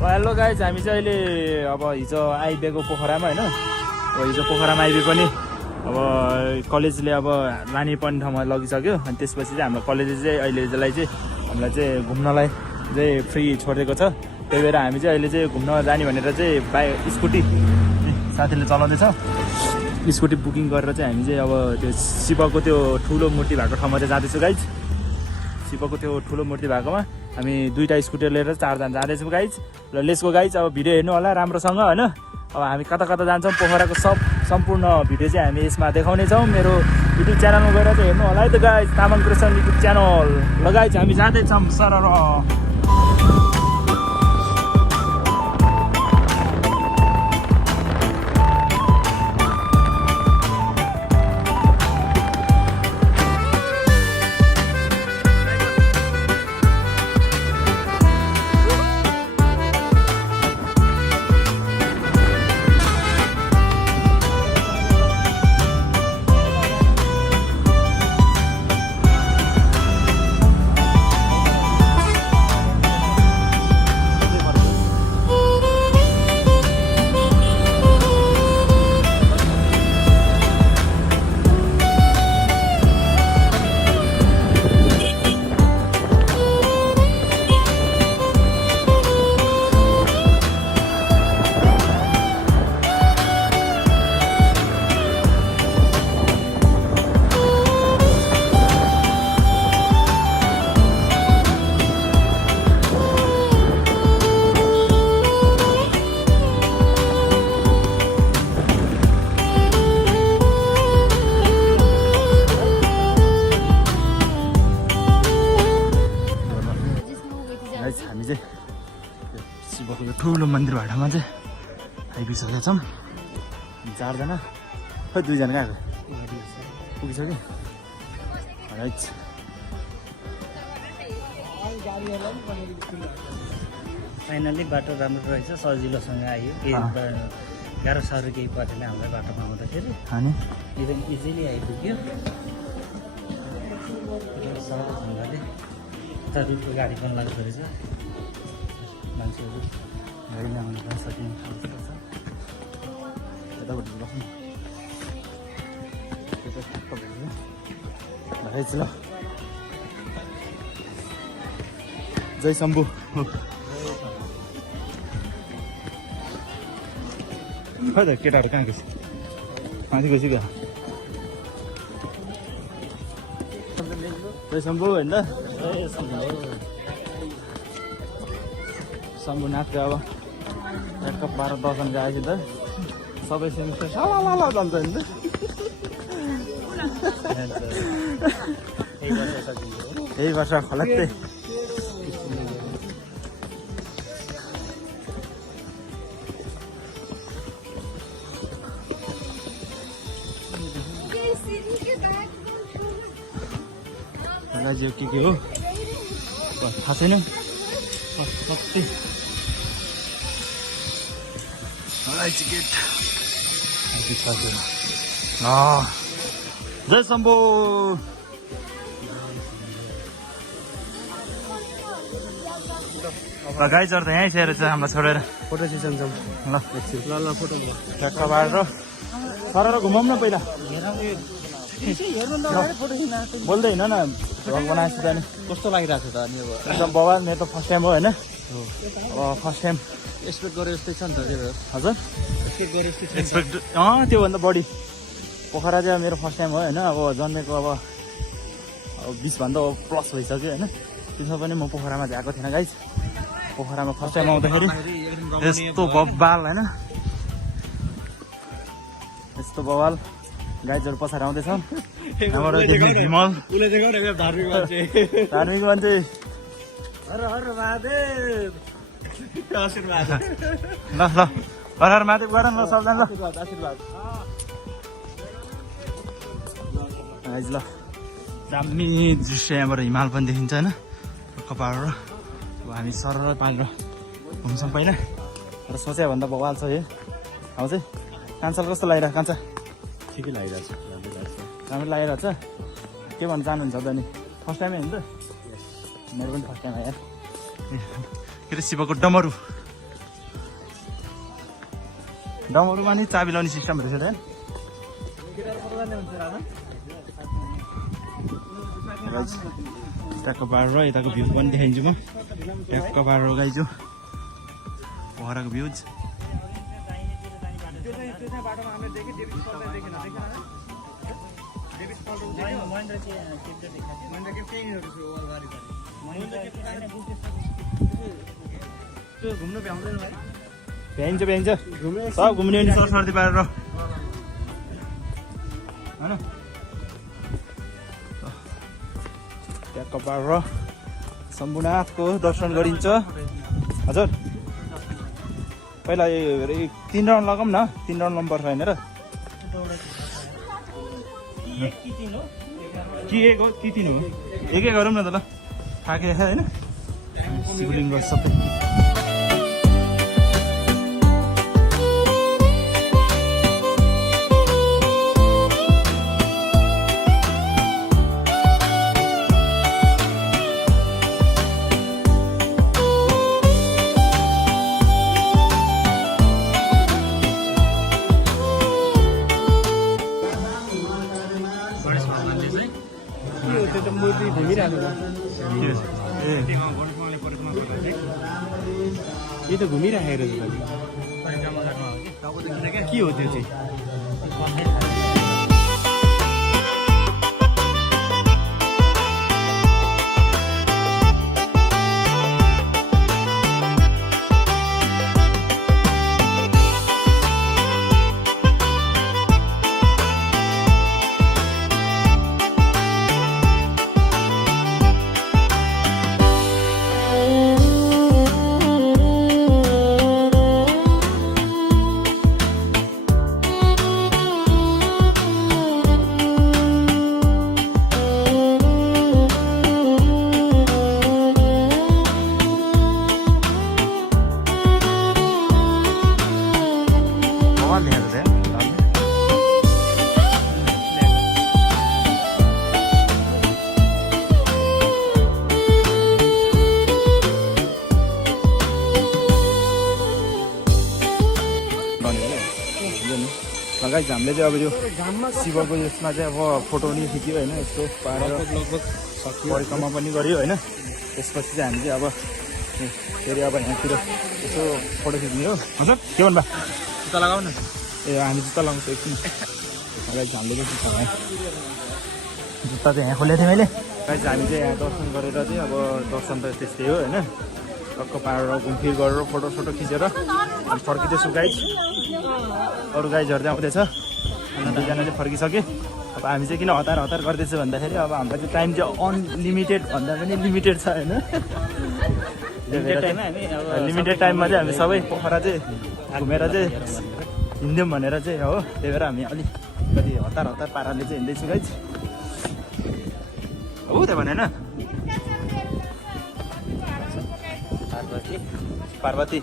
Hello guys, हामी चाहिँ अहिले अब हिजो आइदिएको पोखरामा होइन। अब हिजो पोखरामा आइदिए पनि अब कलेजले अब लाने पनि ठाउँमा लगिसक्यो। अनि त्यसपछि चाहिँ हाम्रो कलेजले चाहिँ अहिलेलाई चाहिँ हामीलाई चाहिँ घुम्नलाई चाहिँ फ्री छोडेको छ। त्यही भएर हामी चाहिँ अहिले चाहिँ घुम्न जाने भनेर चाहिँ स्कुटी साथीले चलाउँदैछ। स्कुटी बुकिङ गरेर चाहिँ हामी चाहिँ अब त्यो शिवको त्यो ठुलो मूर्ति भएको ठाउँमा चाहिँ जाँदैछु गाइज। शिवको त्यो ठुलो मूर्ति भएकोमा हामी 2टा स्कुटर लिएर 4 जना जाँदैछौँ गाइज। र लेसको गाइज अब भिडियो हेर्नु होला राम्रोसँग होइन। अब हामी कता कता जान्छौँ पोखराको सम्पूर्ण भिडियो चाहिँ हामी यसमा देखाउनेछौँ। मेरो युट्युब च्यानलमा गएर चाहिँ हेर्नु होला है त guys, Tamang creation YouTube channel. ल गाइज हामी जाँदैछौँ सर। हामी चाहिँ शिवको ठुलो मन्दिर भाडामा चाहिँ आइपुगिसकेका छौँ। 4 जना खै 2 जना कहाँ पुगिसक्यो। फाइनली बाटो राम्रो रहेछ, सजिलोसँग आयो। केही गाह्रो साह्रो केही परेन हामीलाई बाटोमा आउँदाखेरि, एकदम इजिली आइपुग्यो। सँगले उता रुटको गाडी पनि लाग्दो रहेछ, मान्छेहरू गाडीमा आउनु पनि सकिने खालको छ। यतापट्टि बस्नु ल। जय शम्भु। खै त केटाहरू कहाँ गएछ? माथि गइसक्यो। जय शम्भु होइन शम्भुनाथको अब 12-10 जना गएपछि त सबै सेमिस्टर साला जान्छ होइन। यही वर्ष खलक्कै राज्य के हो थाहा छैन। सबै जय शम्भु। गाइजहरू त यहीँ सेयर छ हामीलाई छोडेर फोटो सेसन छ। ल फोटो ठ्याक्क बारेर सर घुमाउँ न पहिला। बोल्दै हिँड न, भ्लग बनाएछु त नि कस्तो लागिरहेको छ त अनि? एकदम बवाल। मेरो त फर्स्ट टाइम हो होइन। अब फर्स्ट टाइम एक्सपेक्ट गरे जस्तै छ नि त? हजुर एक्सपेक्ट गरे जस्तै एक्सपेक्ट त्योभन्दा बढी। पोखरा चाहिँ मेरो फर्स्ट टाइम हो होइन। अब जन्मेको अब 20भन्दा प्लस भइसक्यो होइन। त्यसमा पनि म पोखरामा गएको थिएन गाइज। पोखरामा फर्स्ट टाइम आउँदाखेरि यस्तो बवाल होइन, यस्तो बवाल। गाइजहरू पछाडि आउँदैछ। यहाँबाट देख्ने हिमल धार्मिक मान्छे। हर हर महादेव, आशीर्वाद। ल हर हर महादेव गर न सबजना। ल आशीर्वाद। गाइज ल दामी दृश्य यहाँबाट हिमाल पनि देखिन्छ होइन। कपाडबाट अब हामी सरल पालेर घुम्छौँ पहिला। र सोचे भन्दा बवाल छ यो ठाउँ चाहिँ। कान्छाल कस्तो लागिरहेको? कान्छा ठिकै लागिरहेको छ, राम्रो लागिरहेको छ। के भन्न चाहनुहुन्छ त नि? फर्स्ट टाइमै हो नि त? मेरो पनि फर्स्ट टाइम आयो। फेरि शिवको डमरू डमरुमा नि चाबी लाउने सिस्टम रहेछ त ट्याक्क पारेर यताको भ्यू पनि देखाइदिन्छु म ट्याक्क पारेर गाइजु पोखराको भ्युज भ्याइन्छ भ्याइन्छ सब घुम्ने नि सरसर्ती पारेर होइन ट्याक्क पारेर शम्भुनाथको दर्शन गरिन्छ हजुर पहिला 3 राउन्ड लगाऊँ न 3 राउन्ड नम्बर छैन र के एक हो कि 3 हो एकै गरौँ न त ल थाके होइन शिवलिङ्ग सबै यो त घुमिराखेको रहेछ के हो त्यो चाहिँ गाइस हामीले चाहिँ अब यो शिवको यसमा चाहिँ अब फोटो पनि खिच्यो होइन यस्तो पारेर लगभग परिक्रमा पनि गऱ्यो होइन त्यसपछि चाहिँ हामी चाहिँ अब फेरि अब यहाँतिर यसो फोटो खिच्ने हो हजुर के भन्नु जुत्ता लगाऊ न ए हामी जुत्ता लगाउँछ एकछिन गाइस हामीले चाहिँ जुत्ता चाहिँ यहाँ खोलेको थिएँ मैले गाइस हामी चाहिँ यहाँ दर्शन गरेर चाहिँ अब दर्शन त त्यस्तै हो होइन टक्क पारेर घुमफिर गरेर फोटोसोटो खिचेर अनि फर्किँदैछु गाइस अरू गाइजहरू चाहिँ आउँदैछ अनि दुईजना चाहिँ फर्किसक्यो अब हामी चाहिँ किन हतार हतार गर्दैछु भन्दाखेरि अब हाम्रो चाहिँ टाइम चाहिँ अनलिमिटेड भन्दा पनि लिमिटेड छ होइन लिमिटेड टाइममा चाहिँ हामी सबै पोखरा चाहिँ घुमेर चाहिँ हिँड्यौँ भनेर चाहिँ हो त्यही भएर हामी अलिकति हतार हतार पाराले चाहिँ हिँड्दैछु गाइज हो त्यो भने होइन पार्वती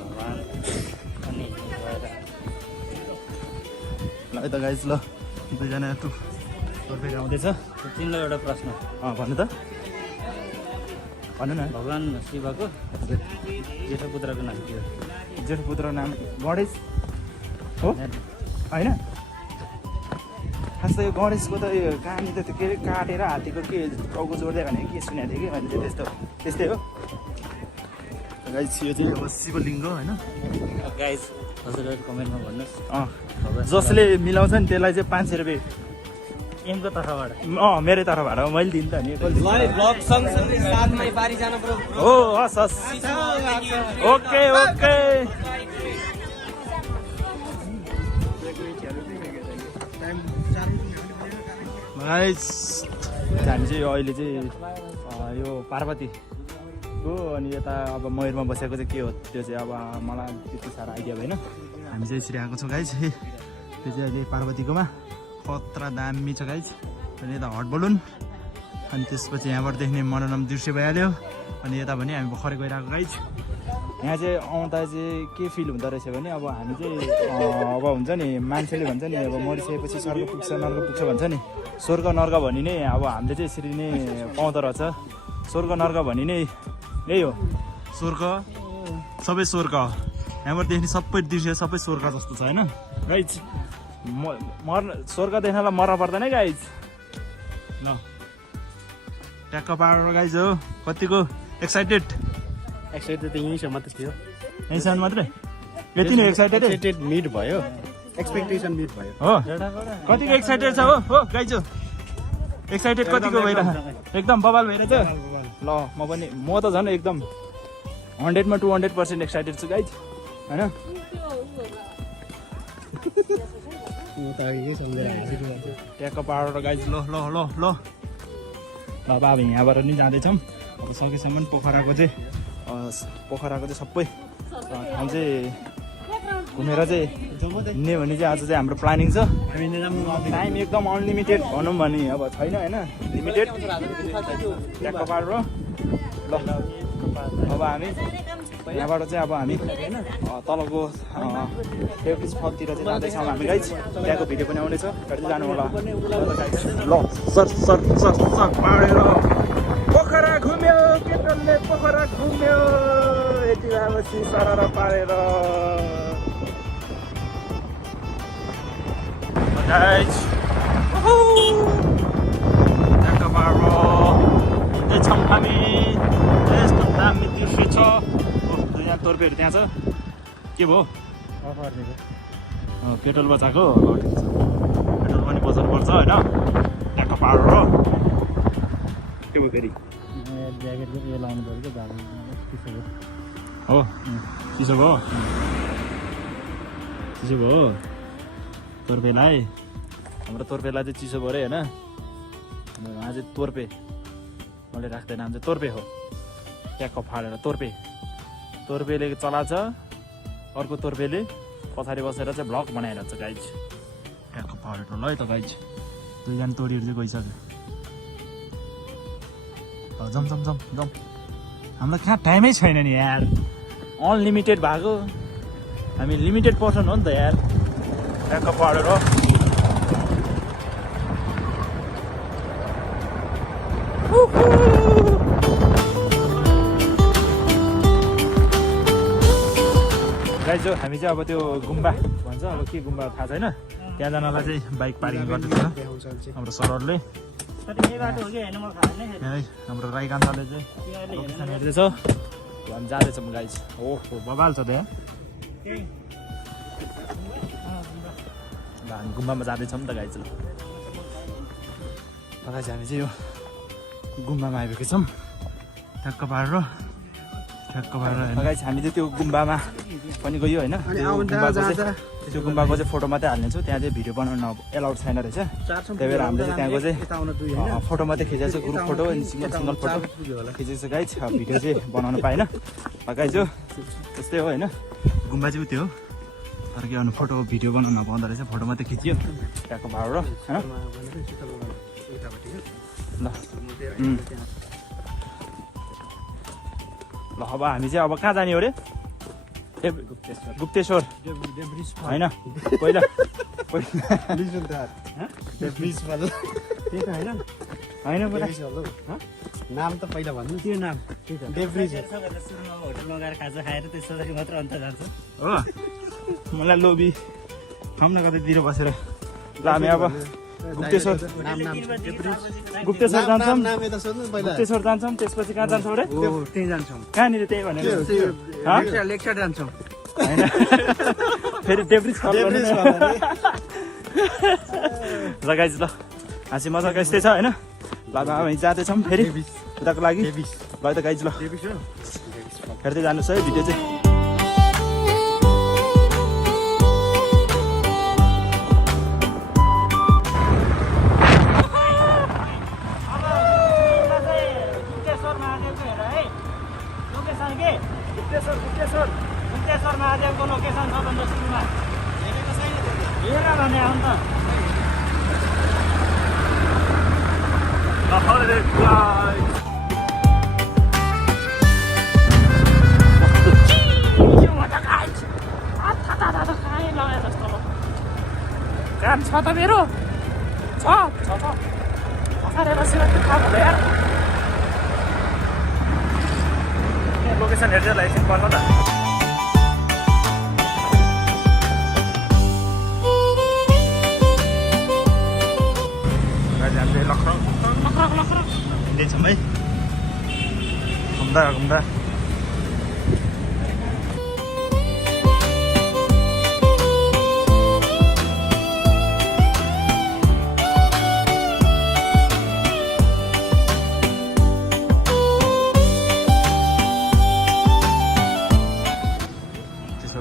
ल त गाइज ल दुईजना फर्केर आउँदैछ तिमीलाई एउटा प्रश्न भन्नु त भन्नु न भगवान् शिवको जेठो पुत्रको नाम के हो जेठो पुत्रको नाम गणेश हो होइन खास त यो गणेशको त यो कहानी त के अरे काटेर हातेको के टाउको जोड्दै भने के सुनेको थिएँ कि मैले चाहिँ त्यस्तै हो गाइज यो चाहिँ अब शिवलिङ्ग होइन गाइज हजुरहरू कमेन्टमा भन्नुहोस् जसले मिलाउँछ नि त्यसलाई चाहिँ 500 रुपियाँ एमको तर्फबाट मेरै तर्फबाट हो मैले दिनु त नि हो हस् हस् ओके ओके गाइज हामी चाहिँ अहिले चाहिँ यो पार्वती हो अनि यता अब मयुरमा बसेको चाहिँ के हो त्यो चाहिँ अब मलाई त्यति साह्रो आइडिया भएन हामी चाहिँ यसरी आएको छौँ गाइज त्यो चाहिँ अहिले पार्वतीकोमा खतरा दामी छ गाइज अनि यता हट बलुन अनि त्यसपछि यहाँबाट देख्ने मनोरम दृश्य भइहाल्यो अनि यता भने हामी भर्खरै गइरहेको गाइज यहाँ चाहिँ आउँदा चाहिँ के फिल हुँदो रहेछ भने अब हामी चाहिँ अब हुन्छ नि मान्छेले भन्छ नि अब मरिसकेपछि स्वर्ग पुग्छ नर्क पुग्छ भन्छ नि स्वर्ग नर्क भनी नै अब हामीले चाहिँ यसरी नै पाउँदो रहेछ स्वर्ग नर्क भनी नै यही हो स्वर्ग सबै स्वर्ग यहाँबाट देख्ने सबै दृश्य सबै स्वर्ग जस्तो छ होइन गाइज मर्न स्वर्ग देख्नलाई मर्न पर्दैन है गाइज ल ट्याक्क पारेर गाइज हो कतिको एक्साइटेड एक्साइटेड त यहीँसम्म मात्रै थियो यहीँसम्म मात्रै यति नै एक्साइटेड मिट भयो एक्सपेक्टेसन मिट भयो हो कतिको एक्साइटेड छ हो गाइज हो एक्साइटेड कतिको भइरहेछ एकदम बबाल भइरहेछ ल म त झन् एकदम 100 मा 200% एक्साइटेड छु गाइज होइन ट्याक्क पारेर गाइज ल ल ल ल अब यहाँबाट नि जाँदैछौँ अब सकेसम्म पोखराको चाहिँ सबै ठाउँ चाहिँ घुमेर चाहिँ हिँड्ने भने चाहिँ आज चाहिँ हाम्रो प्लानिङ छ टाइम एकदम अनलिमिटेड भनौँ भने अब छैन होइन लिमिटेड ट्याक्क पारेर ल अब हामी यहाँबाट चाहिँ अब हामी तलको डेभ्रिज फलतिर चाहिँ जाँदैछौँ हामी गाइज त्यहाँको भिडियो पनि आउनेछ कति जानु होला ल सर सर सर सर पारेर पोखरा घुम्यो केटलले पोखरा घुम्यो यति भएपछि सरर पारेर गाइज ट्याक्क पारेर हिँड्दैछौँ हामी यस्तो दामी दृश्य छ यहाँ तोर्पेहरू त्यहाँ छ के भयो पेट्रोल बचाएको पेट्रोल पनि बचाउनु पर्छ होइन ट्याक्क पारेर के भयो फेरि ज्याकेटको उयो लाउनु पऱ्यो क्या हो चिसो भयो तोर्पेलाई हाम्रो तोर्पेलाई चाहिँ चिसो भयो अरे होइन उहाँ चाहिँ तोर्पे मैले राख्दैन नाम चाहिँ तोर्पे हो ट्याक्क फालेर तोर्पेले चलाछ अर्को तोर्पेले पछाडि बसेर चाहिँ भ्लग बनाइरहेको छ गाइज ट्याक्क फालेर ल है त गाइज दुईजना तोरीहरू चाहिँ गइसक्यो जम हामीलाई कहाँ टाइमै छैन नि यार अनलिमिटेड भएको हामी लिमिटेड पर्सन हो नि त यार ट्याक्क फालेर गाइज हो हामी चाहिँ अब त्यो गुम्बा भन्छ अब के गुम्बा थाहा छैन त्यहाँ जानलाई चाहिँ बाइक पार्किङ गर्दैछ हाम्रो सरहरूले हाम्रो राई कान्छाले चाहिँ लोकेसन हेर्दैछ हामी जाँदैछौँ गाइज ओहो बबाल छ त्यहाँ ल हामी गुम्बामा जाँदैछौँ नि त गाइज ल गाइज हामी चाहिँ यो गुम्बामा आइपुगेको छौँ ठ्याक्क पारेर गाइज हामी चाहिँ त्यो गुम्बामा पनि गयो होइन त्यो गुम्बाको चाहिँ फोटो मात्रै हाल्नेछु त्यहाँ चाहिँ भिडियो बनाउन एलाउड छैन रहेछ त्यही भएर हामीले चाहिँ त्यहाँको चाहिँ फोटो मात्रै खिचेको छ ग्रुप फोटो अनि सिङ्गल फोटो खिचेको छ गाइज भिडियो चाहिँ बनाउन पाएन गाइज हो त्यस्तै हो होइन गुम्बा चाहिँ त्यो हो तर के गर्नु फोटो भिडियो बनाउन नपाउँदो रहेछ फोटो मात्रै खिचियो त्यहाँको भाडो होइन ल अब हामी चाहिँ अब कहाँ जाने हो अरे गुप्तेश्वर होइन पहिला नाम त पहिला भन्नु त्यो नाम डेभ्रिज होटल लगाएर खाजा खाएर त्यसपछि मात्र अन्त जान्छ हो मलाई लोभी खाउँ न कतैतिर बसेर ल हामी अब गुप्तेश्वर जान्छौँ गुप्तेश्वर जान्छौँ त्यसपछि कहाँ जान्छौँ अरे त्यहीँ जान्छौँ कहाँनिर त्यही भनेर लेक्चर जान्छौँ होइन फेरि डेब्रिज ल गाइज ल हाँसी मजाको यस्तै छ होइन ल हामी जाँदैछौँ फेरि उताको लागि ल त गाइज ल हेर्दै जानुहोस् है भिडियो चाहिँ गुप्तेश्वर महादेवको लोकेसन छ भन्दा सुरुमा हेर भने आउनु काम छ त मेरो छ लोकेसन हेर्दै एकछिन पर्छ त हिँड्दैछौँ है घुम्दा घुम्दा।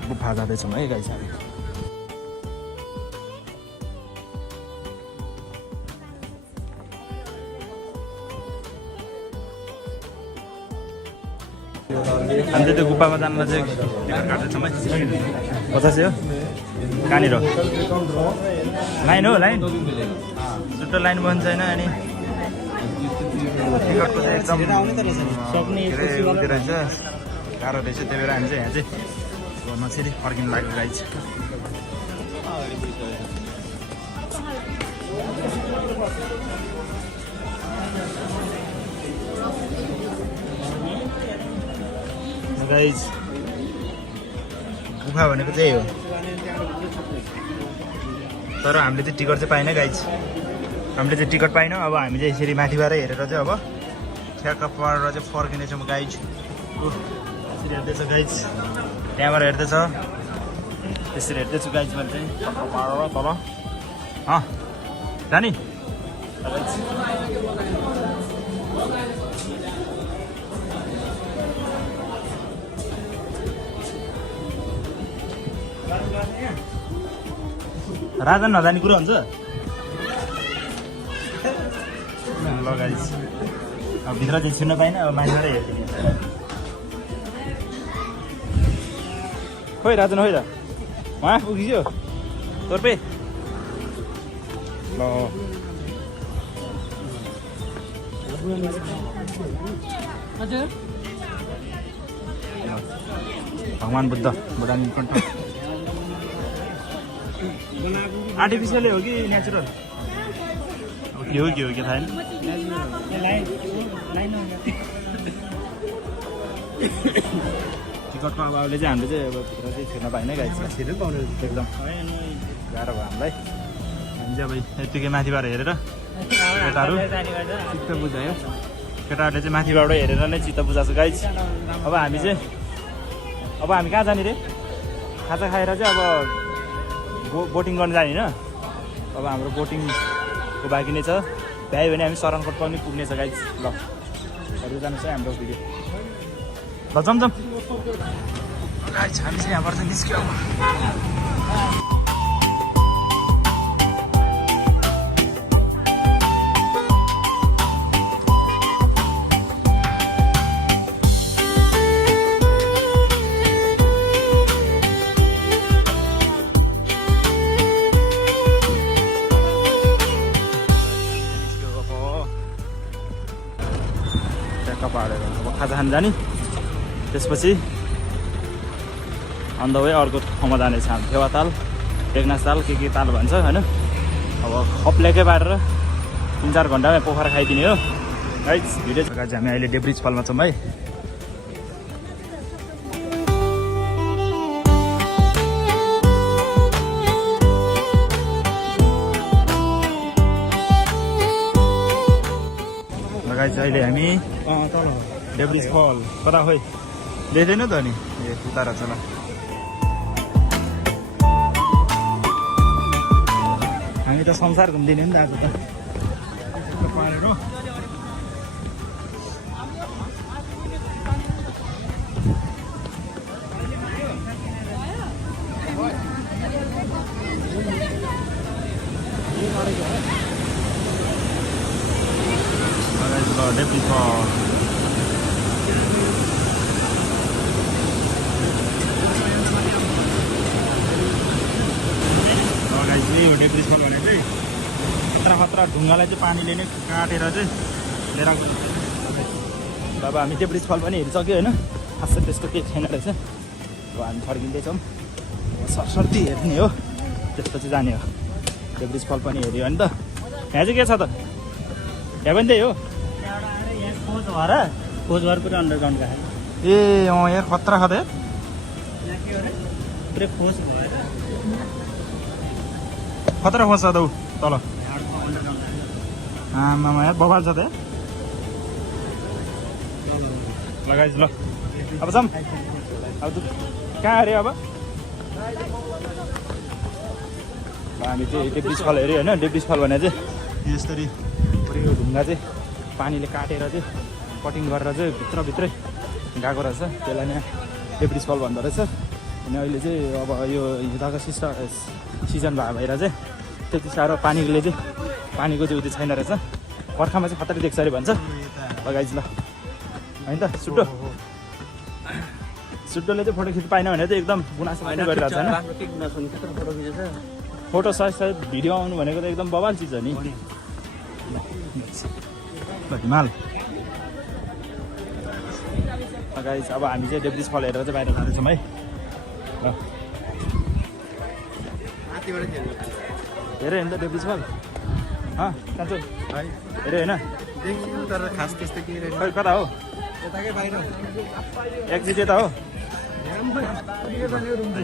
गुफा जाँदैछौँ है गाइस हामी। हामीले त्यो गुफामा जानुलाई चाहिँ टिकट काट्दैछौँ है। 50 हो कहाँनिर लाइन हो लाइन छुट्टो लाइन बन्छ छैन। अनि टिकटको चाहिँ एकदम धेरै उयो रहेछ गाह्रो रहेछ। त्यही भएर हामी चाहिँ यहाँ चाहिँ नछेरी फर्किनु लाग्यो गाइस। गाइस गुफा भनेको चाहिँ हो, तर हामीले चाहिँ टिकट चाहिँ पाएन गाइस। हामीले चाहिँ टिकट पाएनौँ। अब हामी चाहिँ यसरी माथिबाट हेरेर चाहिँ अब ठ्याक्क परेर चाहिँ फर्किनेछौँ गाइस। यसरी हेर्दैछ गाइस, त्यहाँबाट हेर्दैछ त्यसरी हेर्दैछु गाइस। मैले चाहिँ पारेर तल जाने राजा नजाने कुरो हुन्छ। ल गाइस अब भित्र चाहिँ छिर्न पाइनँ। अब माथिबाट हेरिदिने खोइ राजन होइ र उहाँ पुगिसक्यो तोर्पे। ल भगवान बुद्ध बुढानी कण्ठ आर्टिफिसियल हो कि नेचुरल के हो थाहा छैन। टिकटको अभावले चाहिँ हामीले चाहिँ अब भित्र चाहिँ छिर्न पाएन गाइस। छिर्नु पाउनु एकदम गाह्रो भयो हामीलाई। हामी चाहिँ अब यत्तिकै माथिबाट हेरेर केटाहरू चित्त बुझायो। केटाहरूले चाहिँ माथिबाट हेरेर नै चित्त बुझाएको छ गाइस। अब हामी कहाँ जाने रे? खाजा खाएर चाहिँ अब बोटिङ गर्न जाने होइन। अब हाम्रो बोटिङको बाँकी नै छ। भ्यायो भने हामी सरनकोट पनि पुग्नेछ गाइस। ल हेर्दै जानुहोस् है हाम्रो भिडियो। ल जमजम गाइस हामी चाहिँ यहाँबाट चाहिँ निस्क्यौँ। अब खाजा खान जाने, त्यसपछि अन द वे अर्को ठाउँमा जानेछ हामी। फेवाताल टेकनास ताल के ताल भन्छ होइन। अब खप्लेकै पारेर 3-4 घन्टामा पोखरा खाइदिने हो गाइस। भिडियो चाहिँ हामी अहिले डेब्रिज फलमा छौँ है। गाइस अहिले हामी डेब्रिज फल कता खोइ देख्दैन त नि ए उता रहेछ। ल हामी त संसार घुम्दिने नि त आज त पारेर। डेब्रिज फल डेब्रिज फल भने चाहिँ खतरा ढुङ्गालाई चाहिँ पानीले नै काटेर चाहिँ लिएर आएको। अब हामी डेब्रिज फल पनि हेरिसक्यो होइन। खासै त्यस्तो केही छैन रहेछ। अब हामी फर्किँदैछौँ। सरसर्ती हेर्ने हो, त्यसपछि जाने हो। डेब्रिज फल पनि हेऱ्यो भने त यहाँ चाहिँ के छ त? यहाँ पनि त्यही हो। खोजभर पुरै अन्डरग्राउन्ड गएको ए यहाँ खतरा खतरा पुरै खोज भएर खतरा खोज्छ त ऊ तल। आमामा यहाँ बबाल छ त लगाइज ल अब जाऊँ अब कहाँ अरे अब हामी चाहिँ डेब्रिज फल हेऱ्यो होइन डेब्रिज फल भने चाहिँ यसरी यो ढुङ्गा चाहिँ पानीले काटेर चाहिँ कटिङ गरेर चाहिँ भित्रभित्रै गएको रहेछ त्यसलाई नै डेब्रिज फल भन्दो रहेछ अनि अहिले चाहिँ अब यो हिउँदको सिजन भएर चाहिँ त्यति साह्रो पानीले चाहिँ पानीको चाहिँ उयो छैन रहेछ बर्खामा चाहिँ खतरा देख्छ अरे भन्छ लगाइज ल होइन त सुड्डोले चाहिँ फोटो खिच्नु पाएन भने चाहिँ एकदम गुनासो पनि गरिरहेको छ होइन फोटो सहित भिडियो आउनु भनेको त एकदम बवाल चिज हो नि हिमाल गाइस अब हामी चाहिँ डेब्रिज फल हेरेर चाहिँ बाहिर जाँदैछौँ है हेऱ्यो नि त डेब्रिज फल कान्छो हेऱ्यो होइन तर खास त्यस्तो केही रहेन खै कता हो यताकै बाहिर एक्जिट यता हो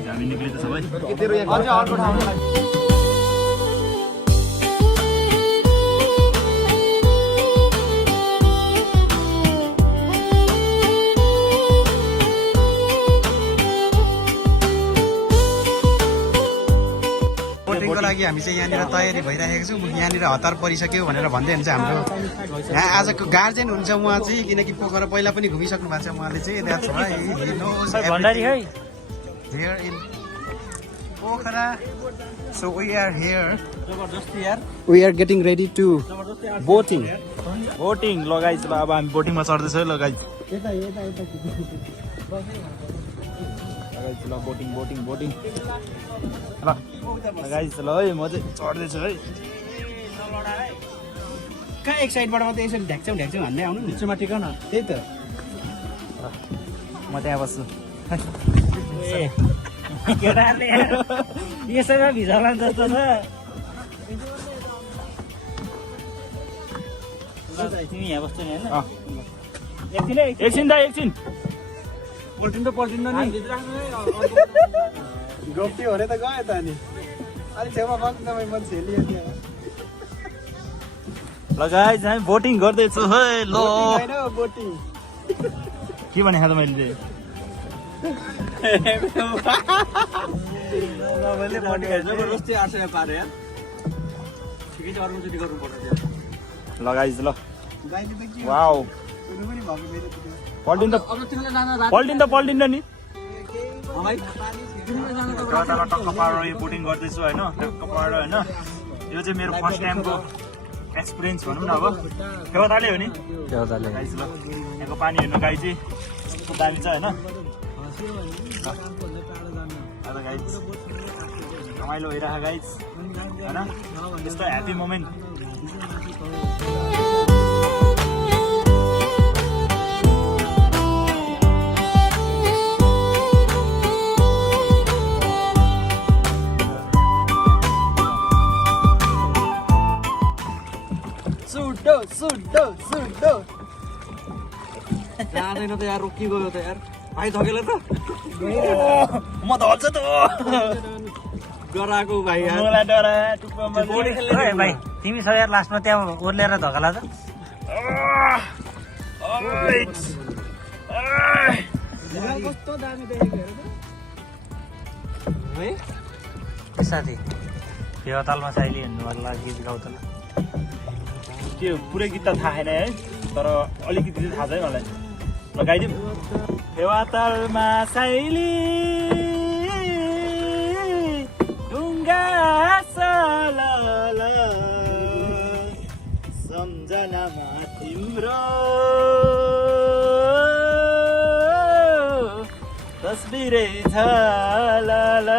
हामी निक्लिँदैछौँ है अझै अर्को ठाउँमा बोटिङको लागि हामी चाहिँ यहाँनिर तयारी भइरहेको छौँ यहाँनिर हतार परिसक्यो भनेर भन्दै हुन्छ हाम्रो यहाँ आजको गार्जेन हुन्छ उहाँ चाहिँ किनकि पोखरा पहिला पनि घुमिसक्नु भएको छ उहाँले चाहिँ that's why he knows everything here in Pokhara so we are here we are getting ready to boating boating लगाइज ल अब हामी बोटिङमा चढ्दैछौँ है लगाइज ल बोटिङ बोटिङ बोटिङ ल लगाइज ल है म चाहिँ चढ्दैछु है कहाँ एक साइडबाट मात्रै यसरी ढ्याक्छौँ भन्दै आउनु निचोमा टिक न त्यही त म त्यहाँ बस्छु केटाहरूले यसैमा भिजाला जस्तो छ तिमी यहाँ बस्छौ नि होइन एकछिन दा एकछिन पल्टिन्न नि गफ्टी भने त गयो त अनि अलिक छेउमा बस्नु तपाईँ मान्छे हेलियो लगाइज हामी बोटिङ गर्दैछु है ल होइन बोटिङ के भने त मैले जबरजस्ती 800 पारे यार ठिकै छ अर्कोचोटि गर्नुपर्छ लगाइज ल वाउ पल्टिन्छ पल्टिन्छ नि टक्क पारेर यो बोटिङ गर्दैछु होइन टक्क पारेर होइन यो चाहिँ मेरो फर्स्ट टाइमको एक्सपिरियन्स भनौँ न अब फेवाताले हो नि गाइज ल यहाँको पानी हेर्नु गाई चाहिँ दामी छ होइन गाइज रमाइलो भइरहेको गाइज होइन यस्तो ह्याप्पी मोमेन्ट सुड्डो जाँदैन त यार रोकिगयो त यार भाइ धकेल त म त हल्छ त डराएको भाइ यार मलाई डरा टुप्पोमा भाइ तिमी सब यार लास्टमा त्यहाँ ओर्लेर धकला त कस्तो दामी देखेको हेर त है साथी फेवातालमा साइली हेर्नु गीत गाउ त के पुरै गीत त थाहा छैन है तर अलिकति चाहिँ थाहा छ है मलाई ल गाइदिउँ फेवातालमा साइली ढुङ्गा सलल सम्झनामा तिम्रो तस्बिरै झलल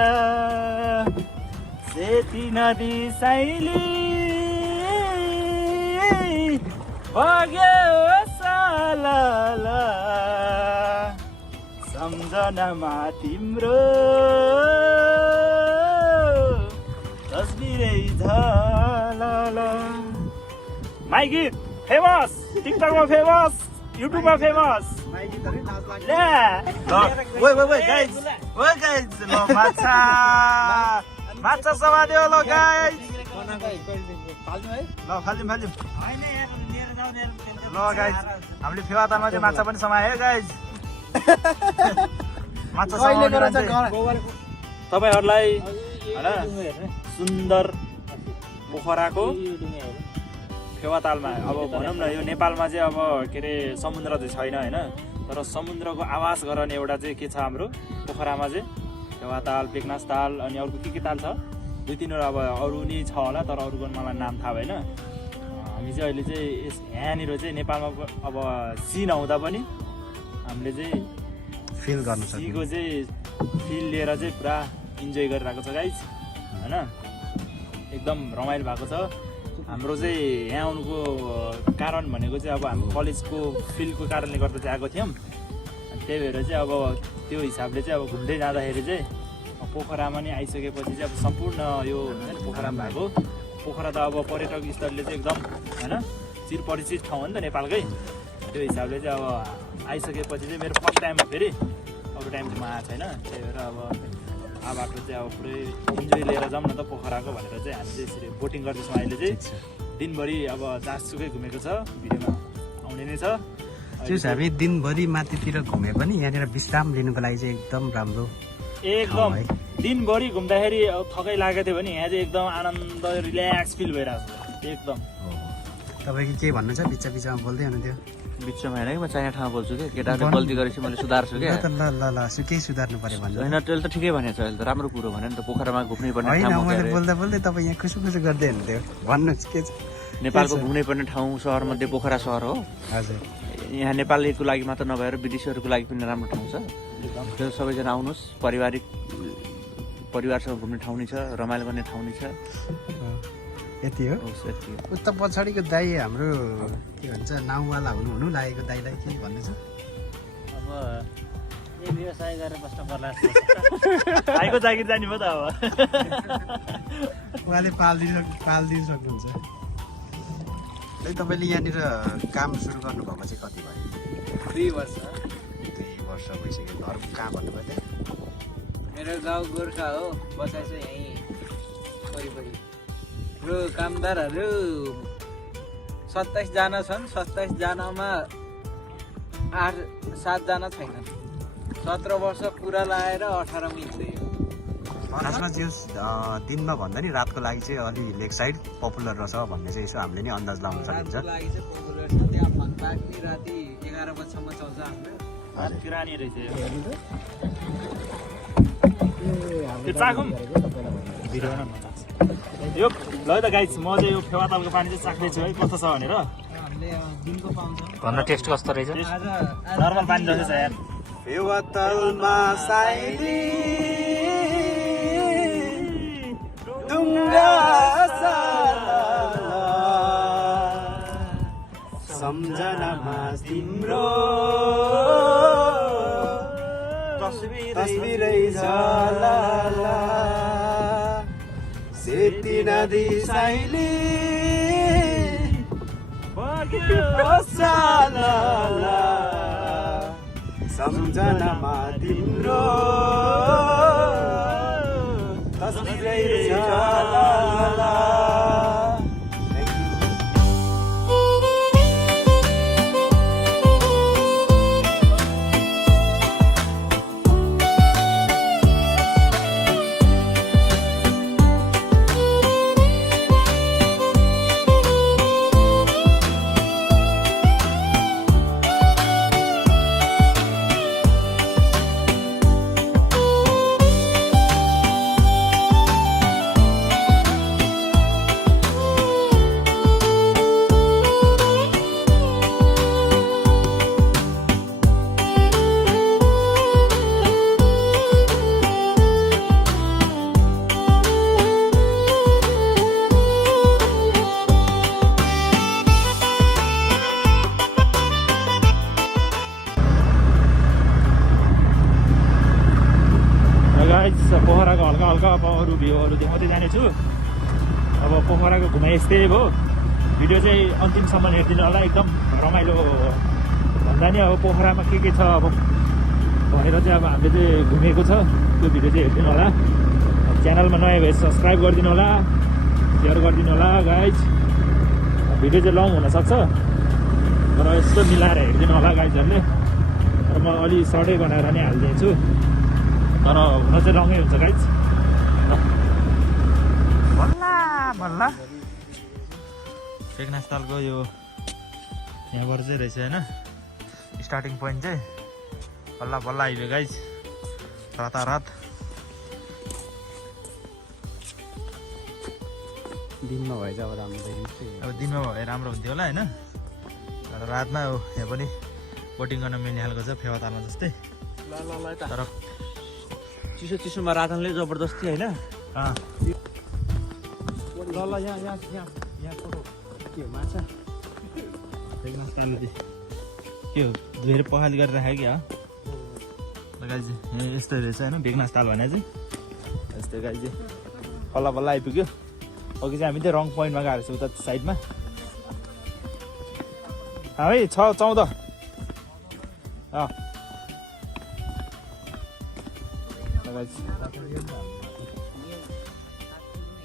सेती नदी साइली बग्यो सलल सम्झनामा तिम्रो तस्बिरै झलल माइ गीत फेमस टिकटकमा फेमस युट्युबमा फेमस ल माछा समात्यो ल गाइज ल फाल्यौँ ल गाइज हामीले फेवातालमा चाहिँ माछा पनि समायो गाइज माछा तपाईँहरूलाई होइन सुन्दर पोखराको फेवातालमा अब भनौँ न यो नेपालमा चाहिँ अब के अरे समुद्र चाहिँ छैन होइन तर समुद्रको आवाज गराउने एउटा चाहिँ के छ हाम्रो पोखरामा चाहिँ फेवाताल पेक्नास ताल अनि अर्को के ताल छ 2-3वटा अब अरू नि छ होला तर अरूको मलाई नाम थाहा भएन हामी चाहिँ अहिले चाहिँ यहाँनिर चाहिँ नेपालमा अब सी नहुँदा पनि हामीले चाहिँ फिल गर्नु सक्छ सीको चाहिँ फिल लिएर चाहिँ पुरा इन्जोय गरिरहेको छ गाइज होइन एकदम रमाइलो भएको छ हाम्रो चाहिँ यहाँ आउनुको कारण भनेको चाहिँ अब हाम्रो कलेजको फिल्डको कारणले गर्दा चाहिँ आएको थियौँ त्यही भएर चाहिँ अब त्यो हिसाबले चाहिँ अब घुम्दै जाँदाखेरि चाहिँ पोखरामा नि आइसकेपछि चाहिँ अब सम्पूर्ण यो हुन्छ नि पोखरामा भएको पोखरा त अब पर्यटक स्थलले चाहिँ एकदम होइन चिरपरिचित ठाउँ हो नि त नेपालकै त्यो हिसाबले चाहिँ अब आइसकेपछि चाहिँ मेरो फर्स्ट टाइम हो फेरि अरू टाइम चाहिँ म आएको छैन त्यही भएर अब बाटो चाहिँ अब पुरै इन्जोय लिएर जाउँ न त पोखराको भनेर चाहिँ हामी चाहिँ यसरी बोटिङ गर्दैछौँ अहिले चाहिँ दिनभरि अब जहाँसुकै घुमेको छ भिडियोमा आउने नै छ त्यो हामी दिनभरि माथितिर घुमे पनि यहाँनिर विश्राम लिनुको लागि चाहिँ एकदम राम्रो एकदम दिनभरि घुम्दाखेरि थकै लागेको थियो भने यहाँ चाहिँ एकदम आनन्द रिल्याक्स फिल भइरहेको छ एकदम तपाईँको के भन्नु छ बिचमा बिचमा बोल्दै हुनुहुन्थ्यो बिचमा होइन कि म चाहिने ठाउँमा बोल्छु कि केटाहरूले गल्ती गरेपछि मैले सुधार्छु क्या ल ल केही सुधार्नु पर्यो भन्नु होइन त्यसले त ठिकै भनेको छ अहिले त राम्रो कुरो भने नि त पोखरामा घुम्नै पर्ने होइन ठाउँ मैले बोल्दा बोल्दै तपाईँ यहाँ खुसु खुसु गर्दै हुनुहुन्थ्यो भन्नुहोस् के छ नेपालको घुम्नै पर्ने ठाउँ सहर मध्ये पोखरा सहर हो हजुर यहाँ नेपालीको लागि मात्र नभएर विदेशीहरूको लागि पनि राम्रो ठाउँ छ त्यो सबैजना आउनुहोस् परिवारसँग घुम्ने ठाउँ नि छ रमाइलो गर्ने ठाउँ नि छ यति हो यति हो। उता पछाडिको दाई हाम्रो के भन्छ नाउँवाला हुनु लागेको दाईलाई के भन्नु छ अब यही व्यवसाय गरेर बस्न पर्ला भाइको जागिर जाने भयो त अब उहाँले पालिदिनु सक्नुहुन्छ तपाईँले यहाँनिर काम सुरु गर्नुभएको चाहिँ कति भयो 2 वर्ष 2 वर्ष भइसक्यो घर कहाँ भन्नुभयो त मेरो गाउँ गोर्खा हो बसाइ चाहिँ यहीँ वरिपरि हाम्रो कामदारहरू 27 जना छन् 27 जनामा 8-7 जना छैनन् 17 वर्ष पुरा लगाएर 18 मिल्दै खासमा चाहिँ दिनमा भन्दा नि रातको लागि चाहिँ अलि लेक साइड पपुलर रहेछ भन्ने चाहिँ यसो हामीले नि अन्दाज लगाउन सकिन्छ रातको लागि चाहिँ पपुलर छ त्यहाँ फनपार्क नि राति 11 बजीसम्म चल्छ हाम्रो किरानी रहेछ त्यो चाखौँ यो ल त गाइस म चाहिँ यो फेवातालको पानी चाहिँ चाख्दैछु है कस्तो छ भनेर हामीले दिनको पाउँछ भन्न टेस्ट कस्तो रहेछ आज नर्मल पानी जस्तै छ यार फेवातालमा साइली डुङ्गा सम्झनामा तिम्रो तस्बिरै झाला सेती नदी साइली सम्झनामा तिम्रो तस्बिरै झाला पोखराको हल्का हल्का अब अरू भ्यूहरू देखाउँदै जानेछु अब पोखराको घुमाइ यस्तै भयो भिडियो चाहिँ अन्तिमसम्म हेरिदिनु होला एकदम रमाइलो भन्दा नि अब पोखरामा के छ अब भनेर चाहिँ अब हामीले चाहिँ घुमेको छ त्यो भिडियो चाहिँ हेरिदिनु होला च्यानलमा नयाँ भए सब्सक्राइब गरिदिनु होला सेयर गरिदिनु होला गाइज भिडियो चाहिँ लङ हुनसक्छ तर यस्तो मिलाएर हेरिदिनु होला गाइजहरूले। तर म अलि सर्टै बनाएर नै हालिदिन्छु, तर हुन चाहिँ रङै हुन्छ गाइज। बल्ल बल्ल टेकनास्थलको यो यहाँबाट चाहिँ रहेछ होइन स्टार्टिङ पोइन्ट चाहिँ। बल्ल बल्ल आइयो गाइज, रातारात। दिनमा भए चाहिँ अब राम्रो देखिन्छ। अब दिनमा भए राम्रो हुन्थ्यो होला होइन, तर रातमा हो यहाँ पनि बोटिङ गर्न मिल्ने खालको छ फेवातालमा जस्तै। तर चिसो चिसोमा रातनले जबरजस्ती होइन। ल ल यहाँ फोटो के हो माछा? के हो धेरै पखाली गरेर राख्यो क्या गाइज। यस्तो रहेछ होइन बेगनासताल भने चाहिँ यस्तै गाइज। बल्ल बल्ल आइपुग्यो। अघि चाहिँ हामी चाहिँ रङ पोइन्टमा गएको छौँ उता साइडमा। है 6-14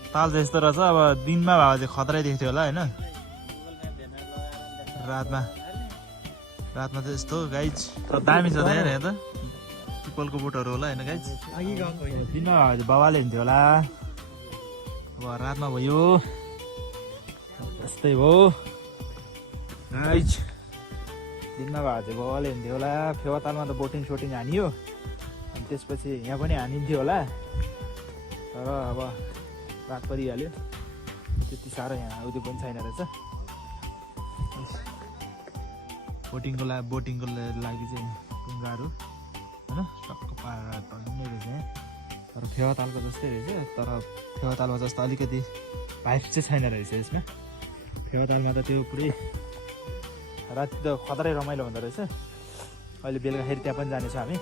ताल चाहिँ यस्तो रहेछ। अब दिनमा भए चाहिँ खतरै देख्थ्यो होला होइन, रातमा चाहिँ यस्तो गाइज। तर दामी छ त यहाँ त पिपलको बोटहरू होला होइन गाइज। दिनमा भए चाहिँ बाबाले हुन्थ्यो होला, अब रातमा भयो यस्तै भयो गाइज। दिनमा भए चाहिँ बाबाले हुन्थ्यो होला। फेवातालमा त बोटिङ सोटिङ हानियो, अनि त्यसपछि यहाँ पनि हानिन्थ्यो होला, तर अब रात परिहाल्यो, त्यति साह्रो यहाँ उयो पनि छैन रहेछ। बोटिङको लागि चाहिँ ढुङ्गाहरू होइन टक्क पारेर तल्ने रहेछ यहाँ। तर फेवातालको जस्तै रहेछ, तर फेवातालमा जस्तो अलिकति भाइब चाहिँ छैन रहेछ यसमा। फेवातालमा त त्यो पुरै राति त खतरै रमाइलो हुँदो रहेछ। अहिले बेलुकाखेरि त्यहाँ पनि जानेछौँ हामी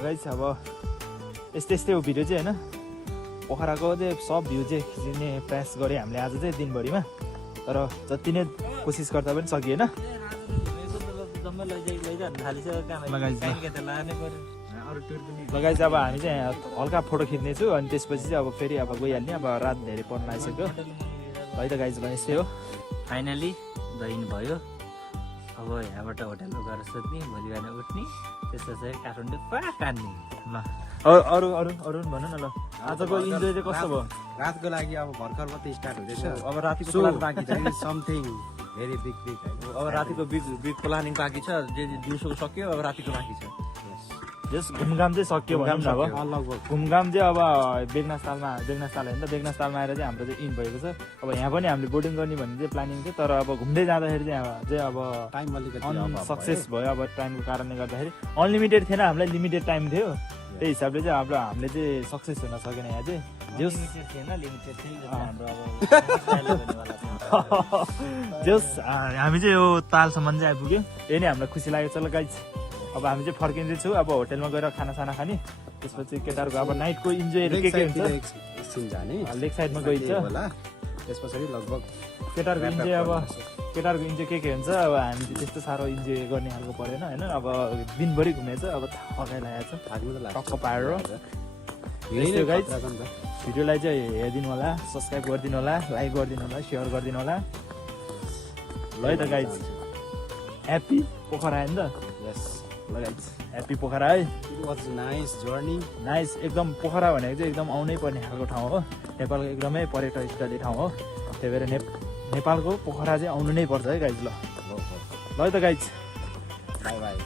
गाइज। अब यस्तै हो भिडियो चाहिँ होइन। पोखराको चाहिँ सब भ्यू चाहिँ खिच्ने प्रयास गरेँ हामीले आज चाहिँ दिनभरिमा, तर जति नै कोसिस गर्दा पनि सकिएन। लगाइज अब हामी चाहिँ हल्का फोटो खिच्नेछु, अनि त्यसपछि चाहिँ अब फेरि अब गइहाल्ने। अब रात धेरै पर्न आइसक्यो है त गाइज। यस्तै हो, फाइनली दिन भयो। अब यहाँबाट होटलमा गएर सुत्ने, भोलि बिहान उठ्ने, त्यसपछि काठमाडौँ पुरा काट्ने। ल अरू भन न। ल आजको इन्जोय चाहिँ कस्तो भयो? रातको लागि अब भर्खर मात्रै स्टार्ट हुँदैछ। अब रातिको प्लान प्लान बाँकी छ, समथिङ भेरी बिग। अब रातिको बिग प्लानिङ बाँकी छ। जे दिउँसोको सक्यो, अब रातिको बाँकी छ। यस घुमघाम चाहिँ सक्यो भनौँ न। अब लगभग घुमघाम चाहिँ अब बेगनासताल होइन त, बेगनासतालमा आएर चाहिँ हाम्रो चाहिँ इन भएको छ। अब यहाँ पनि हामीले बोटिङ गर्ने भन्ने चाहिँ प्लानिङ थियो, तर अब घुम्दै जाँदाखेरि चाहिँ अब टाइम अलिकति सक्सेस भयो। अब टाइमको कारणले गर्दाखेरि अनलिमिटेड थिएन, हामीलाई लिमिटेड टाइम थियो। त्यही हिसाबले चाहिँ अब हामीले चाहिँ सक्सेस हुन सकेन यहाँ चाहिँ। जोस् हामी चाहिँ यो तालसम्म चाहिँ आइपुग्यो। यही नै हामीलाई खुसी लागेको छ। ल गाइज अब हामी चाहिँ फर्किँदैछौँ। अब होटेलमा गएर खानासाना खाने, त्यसपछि केटाहरूको अब नाइटको इन्जोयहरू के हुन्छ लेक साइडमा गइन्छ। त्यस पछाडि लगभग केटाहरूको इन्जोय अब केटाहरूको इन्जोय के हुन्छ। अब हामी चाहिँ त्यस्तो साह्रो इन्जोय गर्ने खालको परेन होइन। अब दिनभरि घुमेछ, अब थकाइरहेको छ टक्क पारेर। यस्तो गाइज भिडियोलाई चाहिँ हेरिदिनु होला, सब्सक्राइब गरिदिनु होला, लाइक गरिदिनु होला, सेयर गरिदिनु होला। ल है त गाइज, ह्याप्पी पोखरा होइन त। ल गाइज ह्याप्पी पोखरा है। नाइस जर्नी, नाइस एकदम। पोखरा भनेको चाहिँ एकदम आउनै पर्ने खालको ठाउँ हो। नेपालको एकदमै पर्यटक स्थली ठाउँ हो। त्यही भएर नेपालको पोखरा चाहिँ आउनु नै पर्छ है गाइज। ल है त गाइज, बाई बाई।